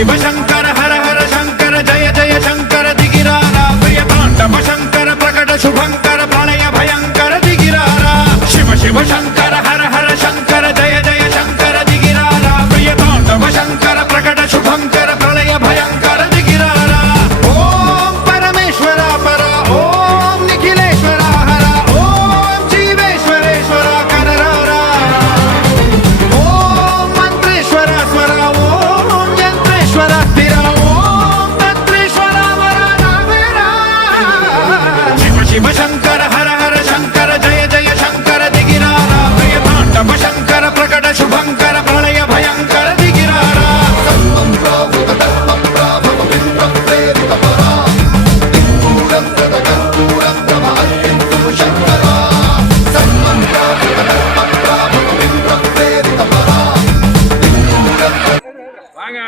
शिव शंकर हर हर शंकर जय जय शंकर दिगिरारा प्रिय तांडव शंकर प्रकट शुभंकर प्रलय भयंकर दिगिरारा शिव शिव शंकर हर हर शंकर जय जय शंकर दिगिरारा प्रिय तांडव शंकर प्रकट शुभंकर प्रलय भयंकर दिगिरारा ओम परमेश्वरा परा ओम निखिलेश्वरा हरा ओम जीवेश्वरेश्वरा कररारा ओम मंत्रेश्वरा स्वरा ओम यंत्रेश्वरा स्थिरा ओम तंत्रेश्वरा वरा नावेरा शिव शिव शंकर हर हर शंकर जय जय शंकर दिगिरारा प्रिय तांडव शंकर प्रकट शुभंकर प्रलय भयंकर दिगिरारा வாங்க